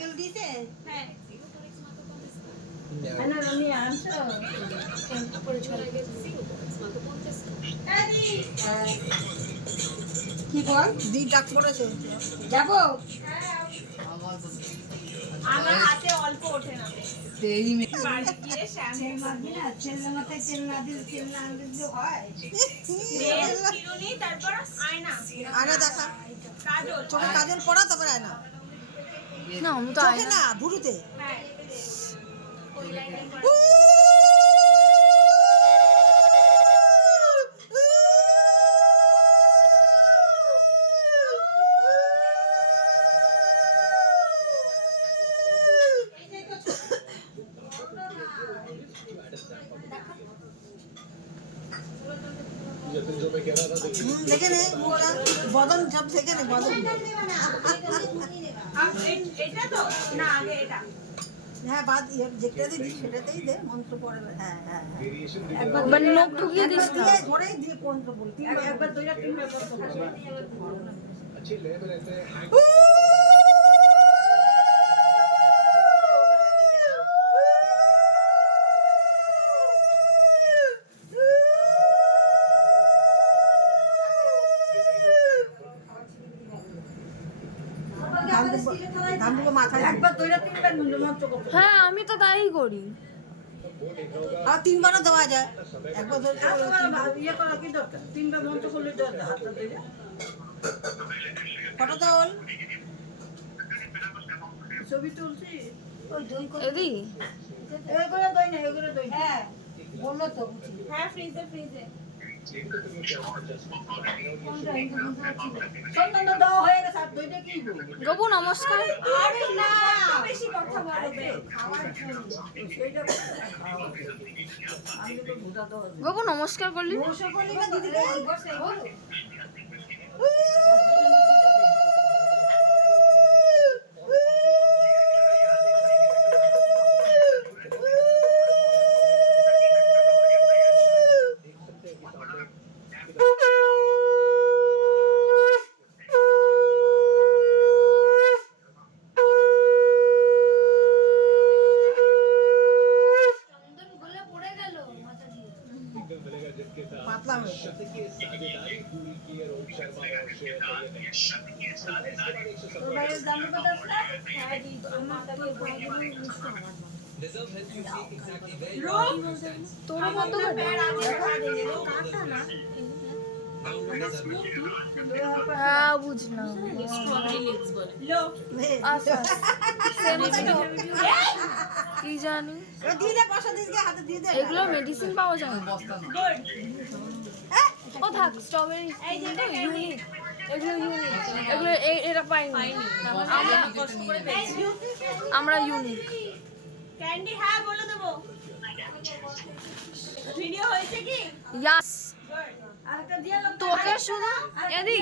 নারকেল দিয়েছে? হ্যাঁ কি বল? দি ডাক পড়েছে, যাবো? আমার হাতে অল্প ওঠে না বাড়ি গিয়ে শ্যাম্পু মাখবি না, ছেলের মাথায় তেল না দিলে তেল না দিলে হয়? তেল চিরুনি তারপর আয়না আয়না দেখা, কাজল চোখে কাজল পড়া, তারপর আয়না। না আমি তো চোখে না, ভুরুতে। হ্যাঁ ওই লাইনে দেখে নে মুখটা, বদন সব দেখে নে, বদন। এটা তো না আগে এটা হ্যাঁ, বাদ যেটা দিই সেটাতেই দে, মন্ত্র পড়ে। হ্যাঁ হ্যাঁ হ্যাঁ, একবার নখ ঢুকিয়ে দিস না। দিয়ে ঘরেই দিয়ে মন্ত্র বলতি, একবার দুইটা তিনবার মন্ত্র বল। अच्छे लय में रहते हैं। ধানগুলো মাথায় একবার দুইটা তিনবার মন্ত্র করতে। হ্যাঁ আমি তো তাই করি। আর তিনবারও দেওয়া যায়, একবার ধরে ইয়ে করা কি দরকার? তিনবার মন্ত্র করলে দরকার হাতটা দিয়ে ফটো তোল। ছবি তুলছি। এদি এগুলো দই না, এগুলো দই না। হ্যাঁ বললো তো। হ্যাঁ ফ্রিজে ফ্রিজে সন্তান দেওয়া হয়ে গেছে, আর দইটা কি গো? গবু নমস্কার। আরে না বেশি কথা বলবে সেইটা আমি তো ভুটা দেওয়া গবু নমস্কার করলি। সকলই বা দিদিকে পাতলা হয়েছে। তোর মতো হ্যাঁ বুঝলাম। আচ্ছা কি জানি দিয়ে দে, পাশা দিদিকে হাতে দিয়ে দে। এগুলো মেডিসিন পাওয়া যায় না। ও থাক স্ট্রবেরি ইউনিক, এগুলো ইউনিক, এগুলো এরা পাইনি আমরা ইউনিক। ক্যান্ডি হ্যাঁ বলে দেবো ভিডিও হয়েছে কি ইয়াস আরেকটা দিয়ে তোকে শুধু এদি